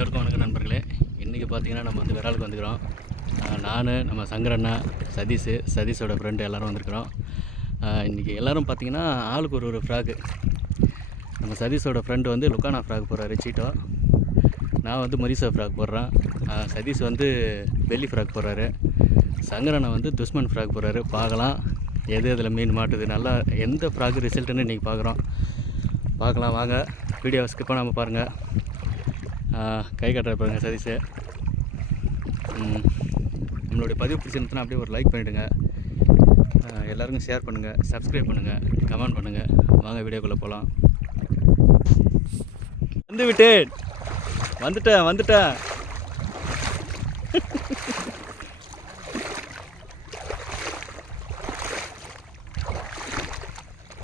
எல்லோருக்கும் வணக்கம் நண்பர்களே. இன்றைக்கி பார்த்தீங்கன்னா நம்ம வந்து விராலுக்கு வந்துக்கிறோம். நான் நம்ம சங்கரண்ணா சதீஷோட ஃப்ரெண்டு எல்லோரும் வந்திருக்கிறோம். இன்றைக்கி எல்லோரும் பார்த்தீங்கன்னா ஆளுக்கு ஒரு ஃப்ராகு. நம்ம சதீஷோட ஃப்ரெண்டு வந்து லுக்கானா ஃப்ராக் போடுறாரு சீட்டோ. நான் வந்து மொரிசா ஃப்ராக் போடுறேன். சதீஷ் வந்து பெல்லி ஃப்ராக் போடுறாரு. சங்கரண்ணா வந்து துஷ்மன் ஃப்ராக் போடுறாரு. பார்க்கலாம் எது இதில் மீன் மாட்டுது, நல்லா எந்த ஃப்ராக் ரிசல்ட்டுன்னு இன்றைக்கி பார்க்கலாம் வாங்க. வீடியோவை ஸ்கிப் பண்ணாமல் பாருங்கள். கை கட்டுற பாருங்கள் சதீஷு. நம்மளுடைய பதிவு பிடிச்சிருந்துச்சுன்னா அப்படியே ஒரு லைக் பண்ணிவிடுங்க. எல்லாருக்கும் ஷேர் பண்ணுங்கள், சப்ஸ்கிரைப் பண்ணுங்கள், கமெண்ட் பண்ணுங்கள். வாங்க வீடியோக்குள்ளே போகலாம். வந்துட்டேன்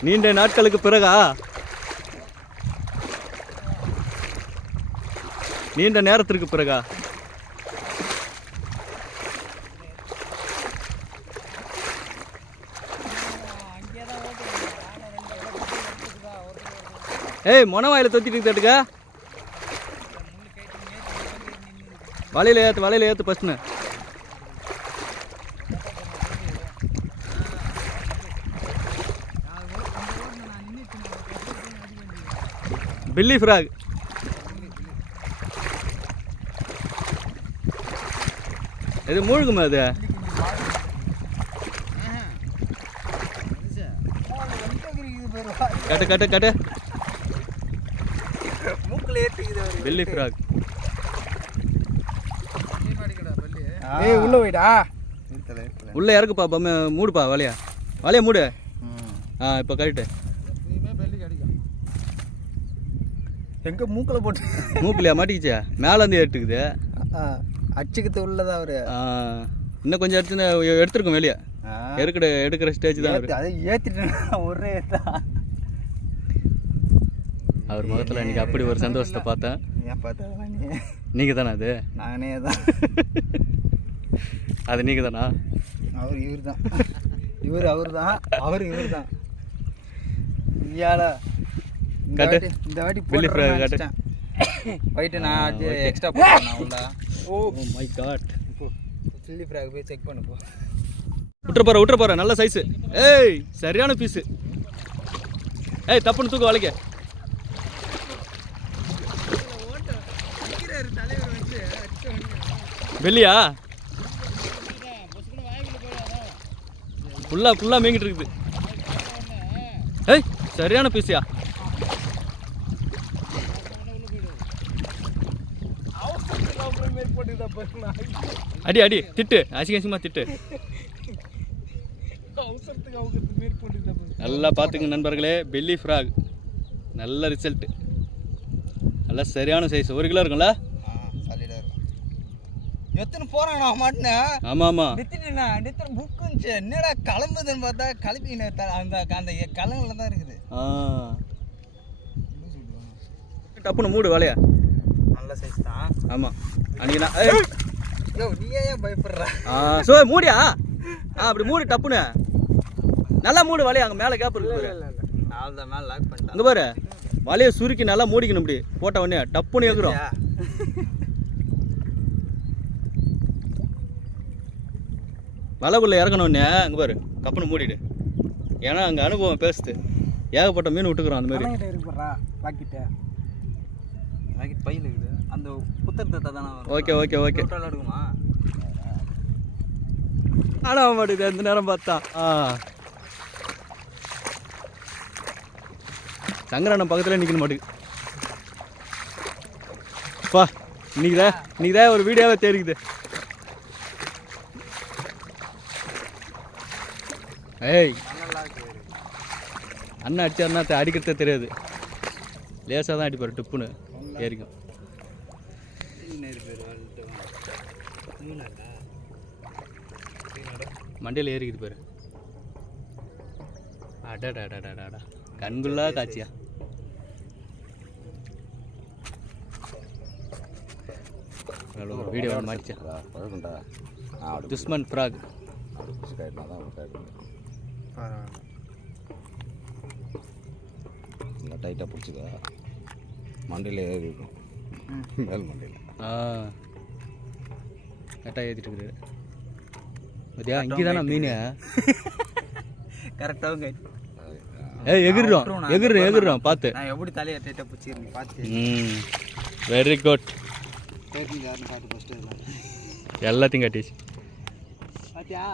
நீண்ட நாட்களுக்கு பிறகா? நீண்ட நேரத்திற்கு பிறகா? ஏய், மொன வாயில தொத்திட்டு தட்டுக்க. வலையில ஏத்து பஸ்ன்னு. பில்லி ஃப்ராக். இது மூழ்குமா? அது கட்டு பில்லி ஃப்ராக். உள்ள போயிடா, உள்ள இறக்குப்பா. மூடுப்பா வலையா மூடு. இப்போ கரெக்டு. எங்க மூக்கில் போட்டு மூக்கிலையா மாட்டிக்கிச்சா? மேலேருந்து ஏற்றுக்குது. அச்சுக்கத்து உள்ளதா அவரு. இன்னும் கொஞ்சம் எடுத்துருக்கோம் வெளியே. எடுக்கிற ஸ்டேஜ் தான். அதை ஏற்றிட்டேன் ஒரே அவர் முகத்தில் இன்னைக்கு அப்படி ஒரு சந்தோஷத்தை பார்த்தேன். ஏன் பார்த்தா நீங்கள் தானே? அது நானே தான். அது நீங்கள் தானா? இவர் தான். இவர் தான். இந்த வாட்டி பில்லி ஃப்ராக் காட்டு. போயிட்டு நான் எக்ஸ்ட்ரா போட்டேன் உள்ள. Oh my god. பில்லி ஃப்ராக் போய் செக் பண்ணு போ. விட்டுற போற. நல்ல சைஸு. ஏய், சரியான பீஸு. ஏய், தப்புன்னு தூக்க வளைக்க. வெள்ளியா? ஃபுல்லா மேங்கிட்டு இருக்குது. ஏய், சரியான பீஸியா? அடி திட்டு, அசிங்கமா திட்டு. நல்லா பார்த்துங்க நண்பர்களே. பெல்லி ஃப்ராக் நல்ல ரிசல்ட்டு. நல்லா சரியான சைஸ். 1 கிலோ இருக்கும்ல? எத்தனை போறான் மாட்டேன். ஆமா நித்திட்டு புக்குச்சு. என்னடா கிளம்புதுன்னு பார்த்தா கிளப்பின அந்த கலங்கள்ல தான் இருக்குது. டப்புன்னு மூடு வலையா. நல்ல சைஸ் தான். ஆமா. அன்னைக்கு நான் நீ ஏன் பயப்படுற? மூடியா? அப்படி மூடு டப்புன்னு. நல்லா மூடு வலையா. அங்கே மேலே கேப் இருக்கு. அவ்வளோதான், மேலே லாக் பண்ணிட்டேன். அங்கே பாரு, வலையை சுருக்கி நல்லா மூடிக்கணும். இப்படி போட்ட உடனே டப்புன்னு ஏக்குறோம். வலைக்குள்ளே இறக்கணுன்னே அங்கே பாரு, கப்புன்னு மூடிடு. ஏன்னா அங்கே அனுபவம் பேசுது. ஏகப்பட்ட மீன் விட்டுக்கிறோம் அந்த மாதிரி. ராக்கெட் பையில் இருக்குது. அந்த புத்தகத்தை தானே. ஓகே எடுக்குமா? ஆனாக மாட்டேங்குது அந்த நேரம் பார்த்தா. சங்கரண்ணன் பக்கத்தில் நிற்க மாட்டேங்குது. பா, இன்னைக்கு தான் ஒரு வீடியோவே தெரியுது. ஏய், அண்ணன் அடிச்சாருன்னா அடிக்கிறதே தெரியாது. லேசாக தான் அடிப்பார். டிப்புன்னு ஏறிக்கும். மண்டையில் ஏறிக்கிது பாரு. அடடா கண்குள்ளா காட்சியா. வீடியோ மாறிச்சா? துஷ்மன் ஃப்ராக். டைட்டாக பிடிச்சிக்க. மண்டையில் ஏறி இருக்கும். மேல் மண்டையில் கரெக்டாக ஏற்றிட்டு இருக்கிறாரு மதியா இங்கே தானே மீன் கரெக்டாகவும் கை எகிடுறோம் பார்த்து நான் எப்படி தலையை டைட்டாக பிடிச்சிருந்தேன் பார்த்து. வெரி குட் கேட்டுன்னு காட்டு ஃபஸ்ட்டு எல்லாத்தையும் கட்டிச்சு பார்த்தியா?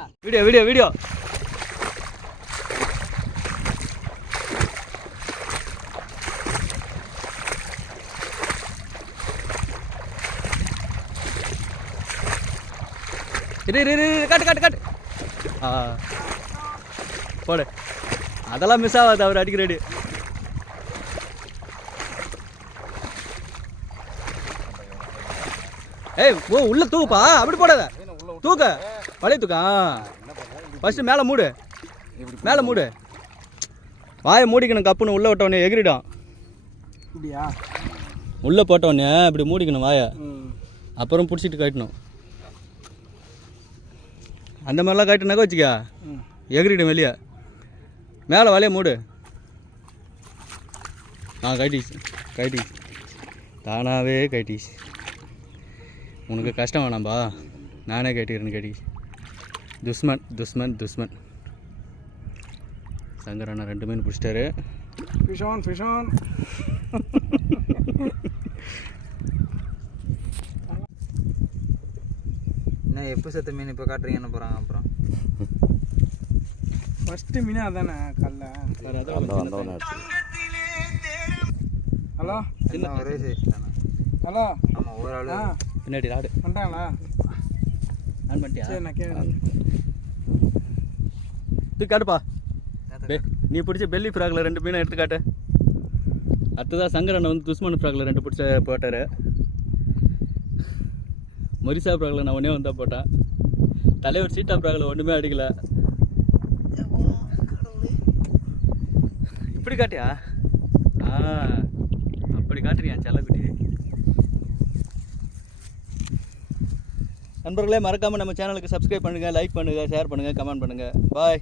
வீடியோ காட்டு போடு அதெல்லாம் மிஸ் ஆகாது அவர் அடிக்க ரெடி ஏய் உள்ள தூக்குப்பா அப்படி போடாத தூக்க வளைய தூக்கா ஃபஸ்ட்டு மேலே மூடு வாயை மூடிக்கணும் கப்புன்னு உள்ளே விட்டவொடனே எகிரிடும் இப்படியா உள்ளே போட்டவொடனே இப்படி மூடிக்கணும் வாயை அப்புறம் பிடிச்சிட்டு கட்டணும் அந்த மாதிரிலாம் கட்டினாக்கா வச்சுக்க எகிரிடும் வெளியே மேலே வலையை மூடு கைட்டிச்சு தானாகவே கைட்டிச்சு உனக்கு கஷ்டம் வேணாம்பா நானே கைட்டிச்சு துஸ்மன் சங்கர் அண்ணா 2 மீன் பிடிச்சிட்டாரு ஃபிஷ் ஆன் என்ன எப்போ செத்த மீன் இப்போ காட்டுறீங்கன்னு போகிறாங்க அப்புறம் ஃபஸ்ட்டு மீன் அதானே கல்ல ஹலோ சின்ன ஒரே சைஸ் தானே ஹலோ ஆமாம் ஒரு ஆள் பின்னாடி ராடு பண்ணுறாங்களா ஆன் பண்ணிட்டியா சரி நான் கேட்குறேன் காட்டுப்பா நீ பிடிச்ச பெல்லி ஃப்ராகில் 2 மீனை எடுத்து காட்டு அடுத்ததாக சங்கர் அண்ணன் வந்து துஸ்மன் ஃப்ராகில் 2 பிடிச்ச போட்டார் மொரிசா ஃப்ராகில் நான் ஒன்றே வந்தால் போட்டேன் தலைவர் சீட்டா ஃப்ராகில் ஒன்றுமே அடிக்கலை இப்படி காட்டியா அப்படி காட்டுறியா செல்லக்குட்டி நண்பர்களே மறக்காமல் நம்ம சேனலுக்கு சப்ஸ்கிரைப் பண்ணுங்கள் லைக் பண்ணுங்கள் ஷேர் பண்ணுங்கள் கமெண்ட் பண்ணுங்கள் பாய்